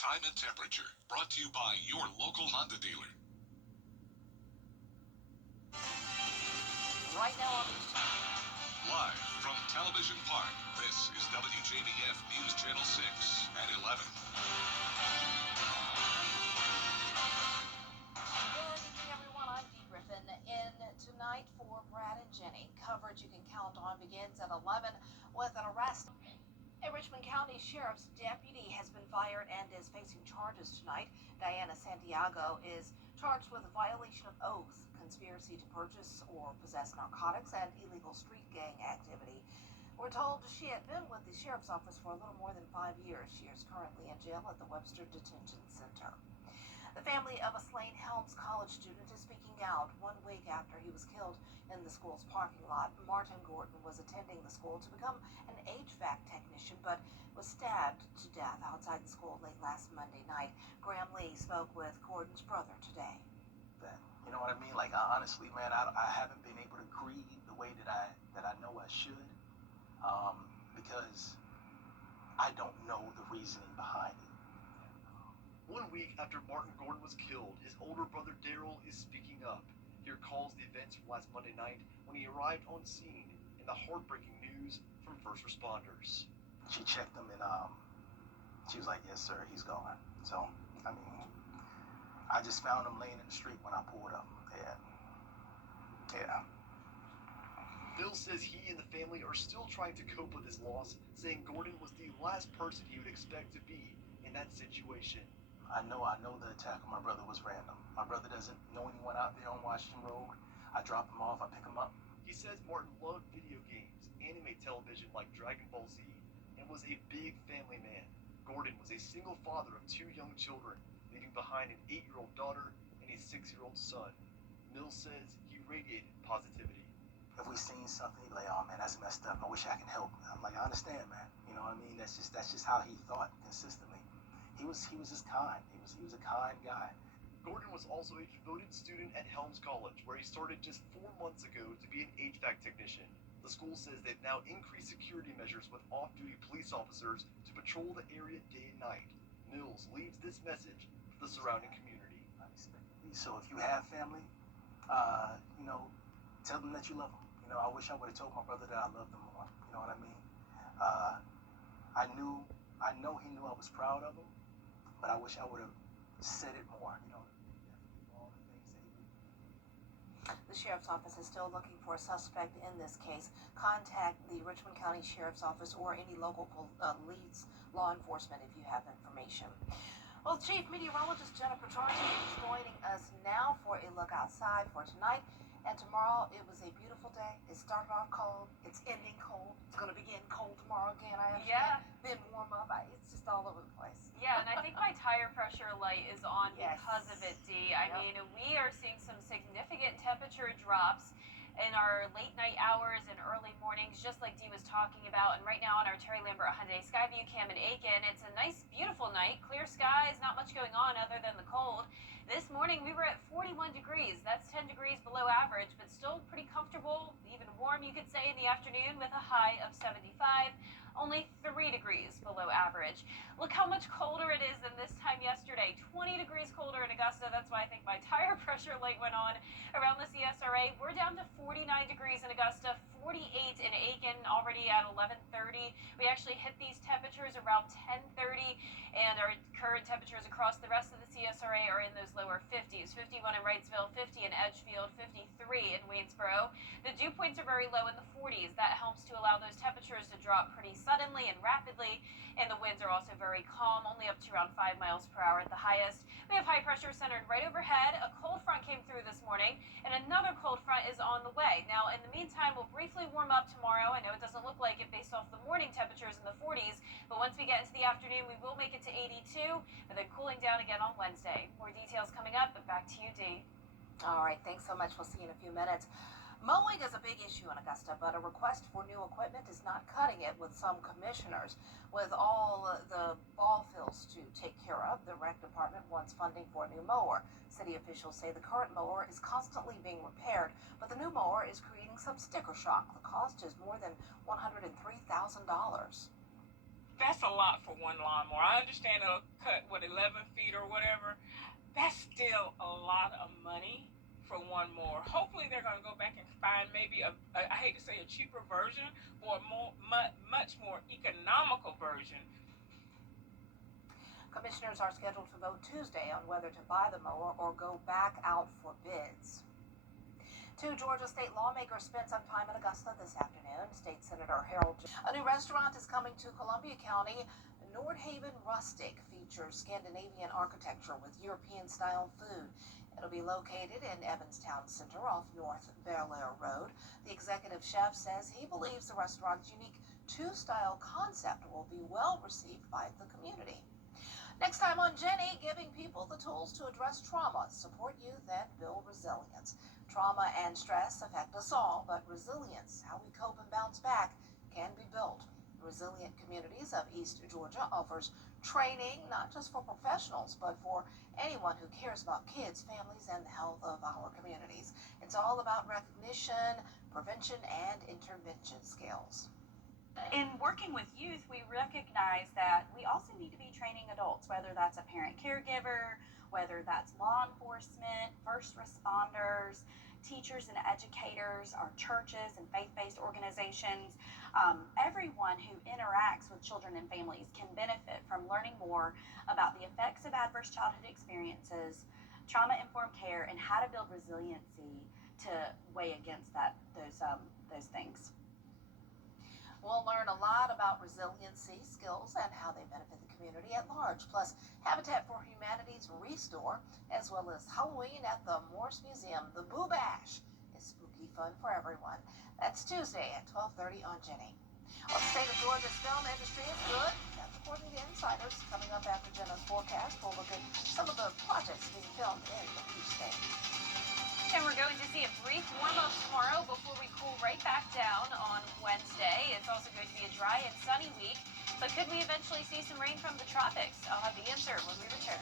Time and temperature, brought to you by your local Honda dealer. Right now, Live from Television Park, this is WJBF News Channel 6 at 11. Good evening, everyone. I'm Dee Griffin. In tonight for Brad and Jenny, coverage you can count on begins at 11 with an arrest. A Richmond County Sheriff's deputy has been fired and is facing charges tonight. Diana Santiago is charged with a violation of oath, conspiracy to purchase or possess narcotics, and illegal street gang activity. We're told she had been with the sheriff's office for a little more than 5 years. She is currently in jail at the Webster Detention Center. The family of a slain Helms College student is speaking out 1 week after he was killed in the school's parking lot. Martin Gordon was attending the school to become an HVAC technician, but was stabbed to death outside the school late last Monday night. Graham Lee spoke with Gordon's brother today. You know what I mean? Like, honestly, man, I haven't been able to grieve the way that I know I should, because I don't know the reasoning behind it. 1 week after Martin Gordon was killed, his older brother Daryl is speaking up. He recalls the events from last Monday night when he arrived on scene and the heartbreaking news from first responders. She checked him and she was like, "Yes, sir, he's gone." So, I mean, I just found him laying in the street when I pulled up. Yeah. Bill says he and the family are still trying to cope with his loss, saying Gordon was the last person he would expect to be in that situation. I know the attack on my brother was random. My brother doesn't know anyone out there on Washington Road. I drop him off, I pick him up. He says Martin loved video games, anime television like Dragon Ball Z, and was a big family man. Gordon was a single father of 2 young children, leaving behind an 8-year-old daughter and a 6-year-old son. Mills says he radiated positivity. If we seen something, he'd be like, "Oh man, that's messed up. I wish I could help." I'm like, "I understand, man. You know what I mean? That's just how he thought consistently. He was just kind. He was a kind guy." Gordon was also a devoted student at Helms College, where he started just 4 months ago to be an HVAC technician. The school says they've now increased security measures with off-duty police officers to patrol the area day and night. Mills leaves this message for the surrounding community. So if you have family, tell them that you love them. I wish I would have told my brother that I loved him more. You know what I mean? I know he knew I was proud of him, but I wish I would have said it more. All the things that he did. The sheriff's office is still looking for a suspect in this case. Contact the Richmond County Sheriff's Office or any local police, law enforcement if you have information. Well, Chief Meteorologist Jennifer Charles is joining us now for a look outside for tonight and tomorrow. It was a beautiful day. It started off cold. It's ending cold. It's going to begin cold tomorrow again. I understand. Yeah. Then warm up. It's just all over the place. Yeah, and I think my tire pressure light is on Yes. because of it, Dee. I Yep. mean, we are seeing some significant temperature drops in our late night hours and early mornings, just like Dee was talking about. And right now on our Terry Lambert Hyundai Skyview Cam in Aiken, it's a nice, beautiful night. Clear skies, not much going on other than the cold. This morning we were at 41 degrees. That's 10 degrees below average, but still pretty comfortable, even warm, you could say, in the afternoon with a high of 75. Only 3 degrees below average. Look how much colder it is than this time yesterday. 20 degrees colder in Augusta. That's why I think my tire pressure light went on around the CSRA. We're down to 49 degrees in Augusta, 48 in Aiken, already at 11:30. We actually hit these temperatures around 10:30, and our current temperatures across the rest of the CSRA are in those lower 50s. 51 in Wrightsville, 50 in Edgefield, 53 in Waynesboro. The dew points are very low in the 40s. That helps to allow those temperatures to drop pretty suddenly and rapidly, and the winds are also very calm, only up to around 5 miles per hour at the highest. We have high pressure centered right overhead. A cold front came through this morning, and another cold front is on the way. Now, in the meantime, we'll briefly warm up tomorrow. I know it doesn't look like it based off the morning temperatures in the 40s, but once we get into the afternoon, we will make it to 82, but then cooling down again on Wednesday. More details coming up, but back to you, Dee. All right, thanks so much. We'll see you in a few minutes. Mowing is a big issue in Augusta, but a request for new equipment is not cutting it with some commissioners. With all the ball fields to take care of, the rec department wants funding for a new mower. City officials say the current mower is constantly being repaired, but the new mower is creating some sticker shock. The cost is more than $103,000. That's a lot for one lawnmower. I understand it'll cut, 11 feet or whatever. That's still a lot of money for one more. Hopefully they're going to go back and find maybe I hate to say a cheaper version, or a much more economical version. Commissioners are scheduled to vote Tuesday on whether to buy the mower or go back out for bids. Two Georgia state lawmakers spent some time in Augusta this afternoon. State Senator Harold. A new restaurant is coming to Columbia County. Nordhaven Rustic features Scandinavian architecture with European-style food. It'll be located in Evanstown Center off North Bel Air Road. The executive chef says he believes the restaurant's unique two-style concept will be well received by the community. Next time on Jenny, giving people the tools to address trauma, support youth, and build resilience. Trauma and stress affect us all, but resilience, how we cope and bounce back, can be built. Resilient Communities of East Georgia offers training not just for professionals, but for anyone who cares about kids, families, and the health of our communities. It's all about recognition, prevention, and intervention skills. In working with youth, we recognize that we also need to be training adults, whether that's a parent caregiver, whether that's law enforcement, first responders, teachers and educators, our churches and faith-based organizations. Everyone who interacts with children and families can benefit from learning more about the effects of adverse childhood experiences, trauma-informed care, and how to build resiliency to weigh against those things. We'll learn a lot about resiliency skills and how they benefit the community at large, plus Habitat for Humanity's Restore, as well as Halloween at the Morse Museum. The Boo Bash is spooky fun for everyone. That's Tuesday at 12:30 on Jenny. Well, the state of Georgia's film industry is good. That's according to insiders. Coming up after Jenna's forecast, we'll look at some of the projects being filmed in the Peach State. And we're going to see a brief warm-up tomorrow before we cool right back down on Wednesday. It's also going to be a dry and sunny week, but could we eventually see some rain from the tropics? I'll have the answer when we return.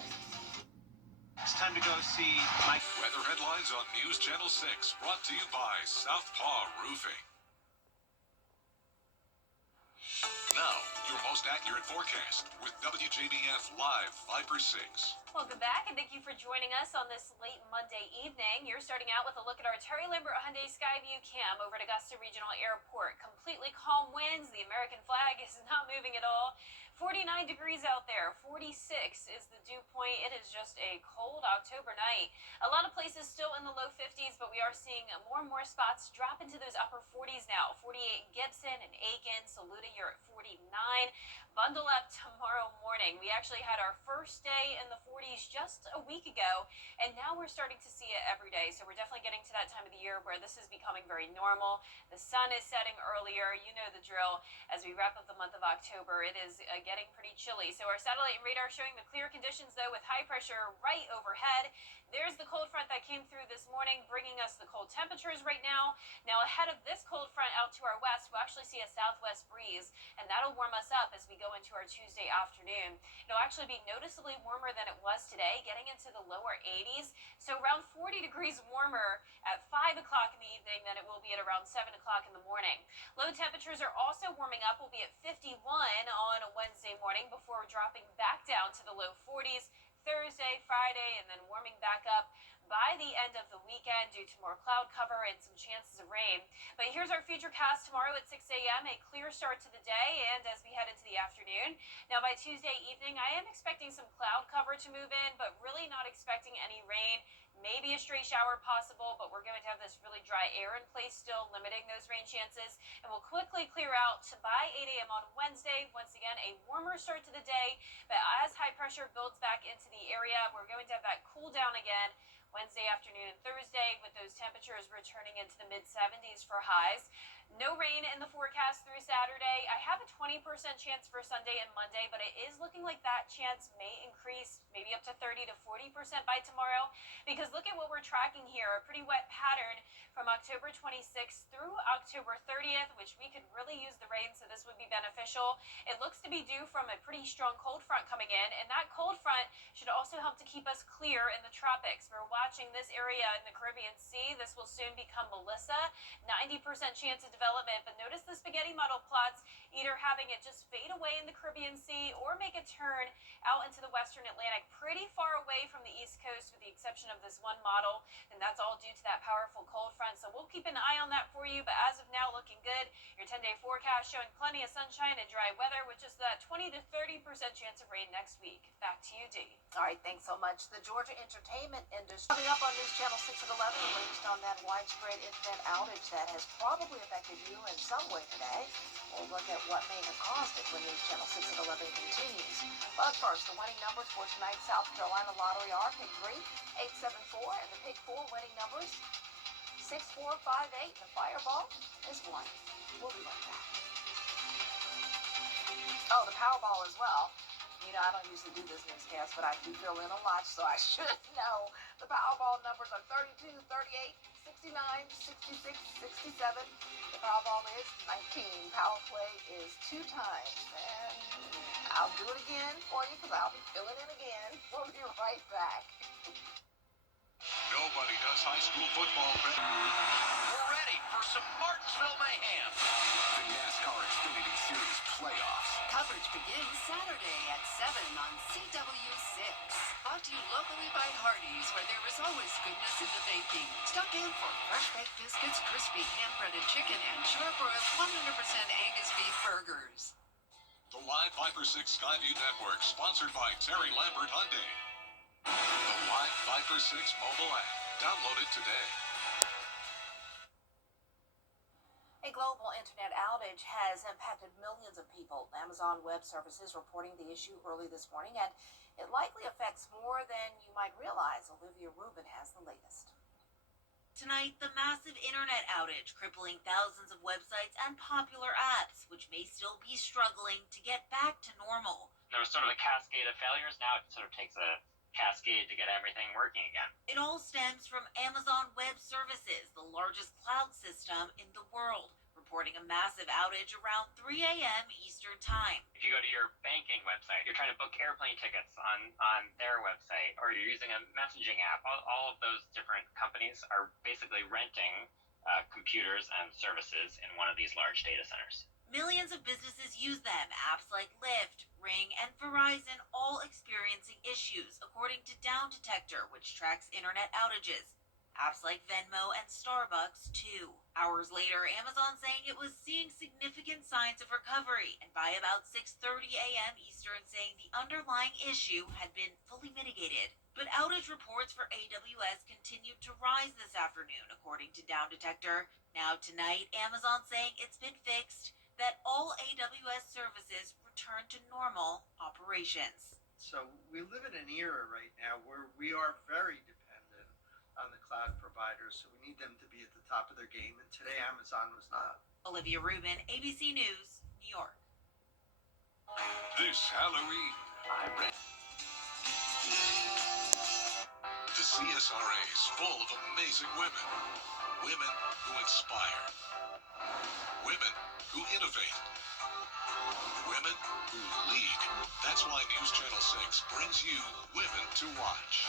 It's time to go see Mike. Weather headlines on News Channel 6, brought to you by Southpaw Roofing. Now, your most accurate forecast with WJBF Live 5/6. Welcome back, and thank you for joining us on this late Monday evening. You're starting out with a look at our Terry Lambert Hyundai Skyview cam over at Augusta Regional Airport. Completely calm winds. The American flag is not moving at all. 49 degrees out there. 46 is the dew point. It is just a cold October night. A lot of places still in the low 50s, but we are seeing more and more spots drop into those upper 40s now. 48 Gibson and Aiken. Saluda, you're at 49. Bundle up tomorrow morning. We actually had our first day in the 40s just a week ago, and now we're starting to see it every day. So we're definitely getting to that time of the year where this is becoming very normal. The sun is setting earlier. You know the drill. As we wrap up the month of October, it is getting pretty chilly. So our satellite and radar showing the clear conditions, though, with high pressure right overhead. There's the cold front that came through this morning, bringing us the cold temperatures right now. Now, ahead of this cold front out to our west, we'll actually see a southwest breeze, and that'll warm us up as we go into our Tuesday afternoon. It'll actually be noticeably warmer than it was today, getting into the lower 80s. So around 40 degrees warmer at 5 o'clock in the evening than it will be at around 7 o'clock in the morning. Low temperatures are also warming up. We'll be at 51 on a Wednesday morning before dropping back down to the low 40s. Thursday, Friday, and then warming back up by the end of the weekend due to more cloud cover and some chances of rain. But here's our futurecast tomorrow at 6 a.m. A clear start to the day and as we head into the afternoon. Now by Tuesday evening, I am expecting some cloud cover to move in, but really not expecting any rain. Maybe a stray shower possible, but we're going to have this really dry air in place still, limiting those rain chances. And we'll quickly clear out to by 8 a.m. on Wednesday. Once again, a warmer start to the day. But as high pressure builds back into the area, we're going to have that cool down again Wednesday afternoon and Thursday, with those temperatures returning into the mid-70s for highs. No rain in the forecast through Saturday. I have a 20% chance for Sunday and Monday, but it is looking like that chance may increase maybe up to 30 to 40% by tomorrow, because look at what we're tracking here, a pretty wet pattern from October 26th through October 30th, which we could really use the rain, so this would be beneficial. It looks to be due from a pretty strong cold front coming in, and that cold front should also help to keep us clear in the tropics. We're watching this area in the Caribbean Sea. This will soon become Melissa. 90% chance of development, but notice the spaghetti model plots either having it just fade away in the Caribbean Sea or make a turn out into the western Atlantic, pretty far away from the East Coast with the exception of this one model, and that's all due to that powerful cold front. So we'll keep an eye on that for you, but as of now, looking good. Your 10-day forecast showing plenty of sunshine and dry weather with just that 20 to 30% chance of rain next week. Back to you, Dee. All right, thanks so much. The Georgia entertainment industry. Coming up on News Channel 6 at 11, the latest on that widespread internet outage that has probably affected you in some way today. We'll look at what may have caused it when News Channel 6 at 11 continues. But first, the winning numbers for tonight's South Carolina Lottery are Pick 3, 874, and the Pick 4 winning numbers 6458. The Fireball is 1. We'll be right back. Oh, the Powerball as well. You know, I don't usually do this newscast, but I do fill in a lot, so I should know. The Powerball numbers are 32, 38, 69, 66, 67. The Powerball is 19. Power Play is 2 times. And I'll do it again for you because I'll be filling in again. We'll be right back. Nobody does high school football better. We're ready for some Martinsville mayhem. The NASCAR Xfinity Series playoffs. Coverage begins Saturday at 7 on CW6. Brought to you locally by Hardee's, where there is always goodness in the baking. Stop in for fresh baked biscuits, crispy hand-breaded chicken, and sharp-broiled 100% Angus beef burgers. The Live Viper 6 Skyview Network, sponsored by Terry Lambert Hyundai. The Live Viper 6 mobile app. Download it today. A global internet outage has impacted millions of people. Amazon Web Services reporting the issue early this morning, and it likely affects more than you might realize. Olivia Rubin has the latest. Tonight, the massive internet outage crippling thousands of websites and popular apps, which may still be struggling to get back to normal. There was sort of a cascade of failures. Now it sort of takes a cascade to get everything working again. It all stems from Amazon Web Services, the largest cloud system in the world, reporting a massive outage around 3 a.m. Eastern Time. If you go to your banking website, you're trying to book airplane tickets on their website, or you're using a messaging app, all of those different companies are basically renting computers and services in one of these large data centers. Millions of businesses use them. Apps like Lyft, Ring, and Verizon all experiencing issues, according to Down Detector, which tracks internet outages. Apps like Venmo and Starbucks, too. Hours later, Amazon saying it was seeing significant signs of recovery, and by about 6:30 a.m. Eastern saying the underlying issue had been fully mitigated. But outage reports for AWS continued to rise this afternoon, according to Down Detector. Now tonight, Amazon saying it's been fixed, that all AWS services return to normal operations. So we live in an era right now where we are very dependent on the cloud providers, so we need them to be at the top of their game, and today Amazon was not. Olivia Rubin, ABC News, New York. This Halloween, the CSRA is full of amazing women. Women who inspire. Women who innovate. Women who lead. That's why News Channel 6 brings you Women to Watch.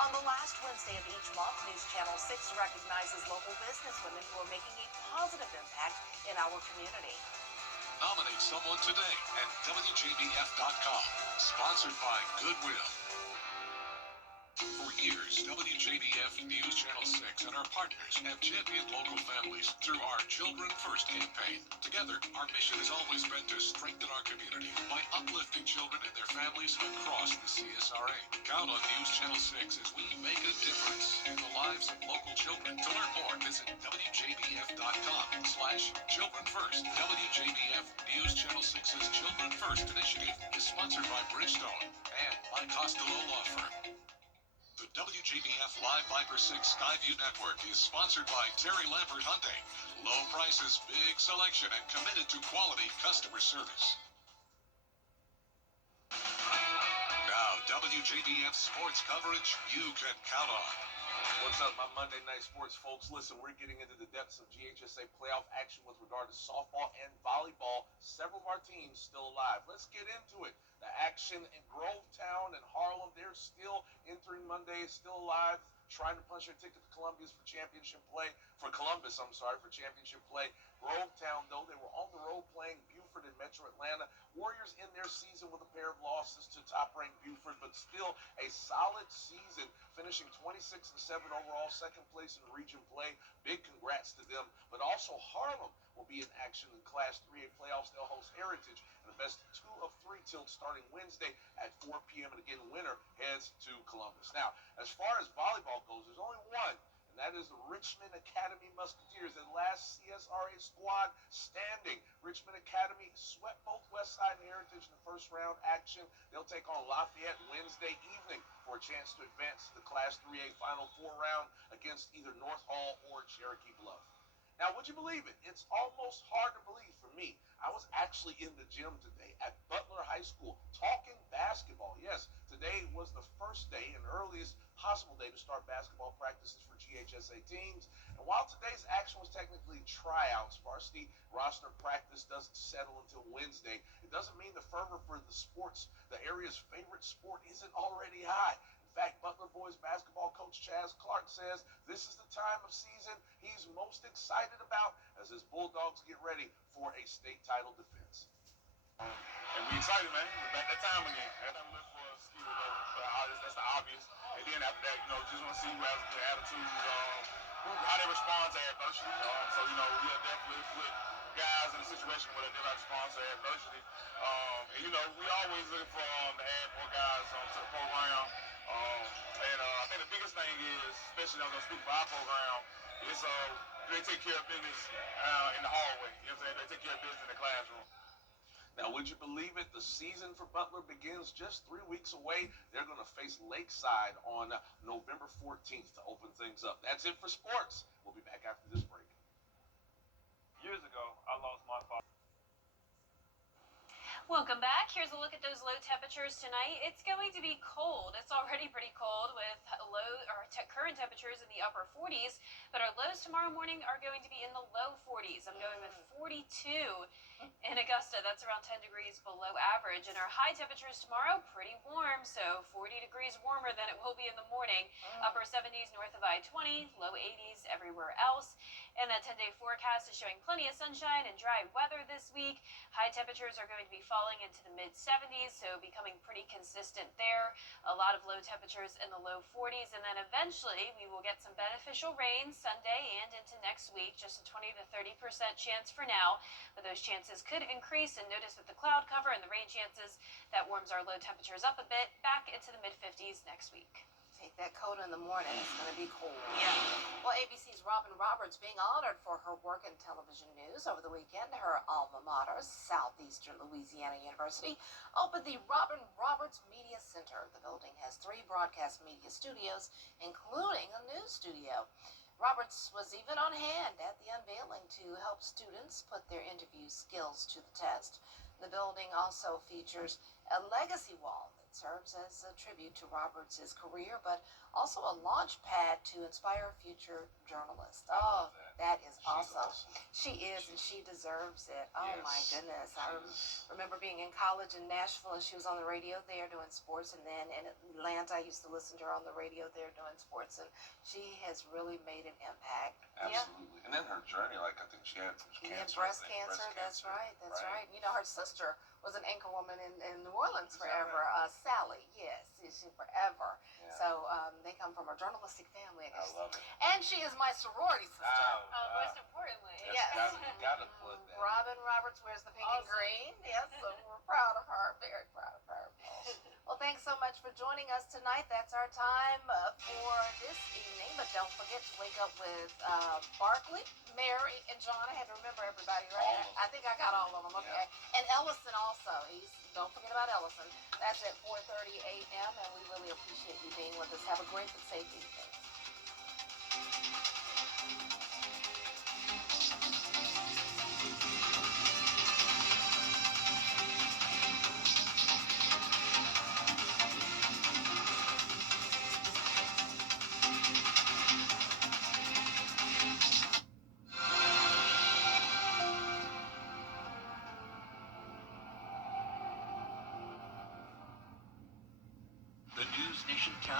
On the last Wednesday of each month, News Channel 6 recognizes local businesswomen who are making a positive impact in our community. Nominate someone today at WJBF.com. Sponsored by Goodwill. For years, WJBF News Channel 6 and our partners have championed local families through our Children First campaign. Together, our mission has always been to strengthen our community by uplifting children and their families across the CSRA. Count on News Channel 6 as we make a difference in the lives of local children. To learn more, visit WJBF.com/Children First. WJBF News Channel 6's Children First initiative is sponsored by Bridgestone and by Costello Law Firm. The WJBF Live Viper 6 Skyview Network is sponsored by Terry Lambert Hyundai. Low prices, big selection, and committed to quality customer service. Now, WJBF sports coverage you can count on. What's up, my Monday Night Sports folks? Listen, we're getting into the depths of GHSA playoff action with regard to softball and volleyball. Several of our teams still alive. Let's get into it. The action in Grovetown and Harlem, they're still entering Monday is still alive, trying to punch their ticket to Columbus for championship play. For championship play. Grovetown, though, they were on the road playing Buford in Metro Atlanta. Warriors in their season with a pair of losses to top-ranked Buford, but still a solid season, finishing 26-7 overall, second place in region play. Big congrats to them. But also Harlem will be in action in Class 3A playoffs. They'll host Heritage in the best 2 of 3 tilt starting Wednesday at 4 p.m. And again, winner heads to Columbus. Now, as far as volleyball goes, there's only one, and that is the Richmond Academy Musketeers, the last CSRA squad standing. Richmond Academy swept both Westside and Heritage in the first round action. They'll take on Lafayette Wednesday evening for a chance to advance to the Class 3A Final Four round against either North Hall or Cherokee Bluff. Now, would you believe it? It's almost hard to believe for me. I was actually in the gym today at Butler High School talking basketball. Yes, today was the first day and earliest possible day to start basketball practices for GHSA teams. And while today's action was technically tryouts, varsity roster practice doesn't settle until Wednesday. It doesn't mean the fervor for the sports, the area's favorite sport, isn't already high. In fact, Butler boys basketball coach Chaz Clark says this is the time of season he's most excited about as his Bulldogs get ready for a state title defense. And we excited, man. We're back that time again. That time we look for a skill, that's the obvious. And then after that, just want to see who has a good attitude, how they respond to adversity. So, we are definitely put guys in a situation where they never respond to adversity. We always look for to add more guys to the program. I think the biggest thing is, especially I'm going to speak for our program, is they take care of business in the hallway. You know what I'm saying? They take care of business in the classroom. Now, would you believe it? The season for Butler begins just 3 weeks away. They're going to face Lakeside on November 14th to open things up. That's it for sports. We'll be back after this break. Years ago, I lost my father. Welcome back. Here's a look at those low temperatures tonight. It's going to be cold. It's already pretty cold with current temperatures in the upper 40s, but our lows tomorrow morning are going to be in the low 40s. I'm going with 42 in Augusta. That's around 10 degrees below average. And our high temperatures tomorrow, pretty warm, so 40 degrees warmer than it will be in the morning. Upper 70s north of I-20, low 80s everywhere else. And that 10-day forecast is showing plenty of sunshine and dry weather this week. High temperatures are going to be falling into the mid-70s, so becoming pretty consistent there. A lot of low temperatures in the low 40s, and then eventually we will get some beneficial rain Sunday and into next week. Just a 20 to 30% chance for now, but those chances could increase. And notice with the cloud cover and the rain chances, that warms our low temperatures up a bit, back into the mid-50s next week. Take that coat in the morning. It's going to be cold. Yeah. Well, ABC's Robin Roberts being honored for her work in television news over the weekend. Her alma mater, Southeastern Louisiana University, opened the Robin Roberts Media Center. The building has 3 broadcast media studios, including a news studio. Roberts was even on hand at the unveiling to help students put their interview skills to the test. The building also features a legacy wall that serves as a tribute to Roberts' career, but also a launch pad to inspire future journalists. Oh, that is awesome. She is, and she deserves it. Oh, yes. My goodness. I remember being in college in Nashville, and she was on the radio there doing sports, and then in Atlanta, I used to listen to her on the radio there doing sports, and she has really made an impact. Absolutely. Yeah. And then her journey, I think she had some cancer. Breast cancer, that's right. Right. Her sister was an anchor woman in New Orleans forever. Sally, yes, she forever. Yeah. So they come from a journalistic family. I love it. And she is my sorority sister. Most importantly. Yes. Gotta plug that. Robin Roberts wears the pink and green. Yes, so we're proud of her. Very proud of her. Well, thanks so much for joining us tonight. That's our time for this evening. But don't forget to wake up with Barkley, Mary, and John. I had to remember everybody, right? I think I got all of them. Okay. Yeah. And Ellison also. Don't forget about Ellison. That's at 4:30 a.m. And we really appreciate you being with us. Have a great but safe evening.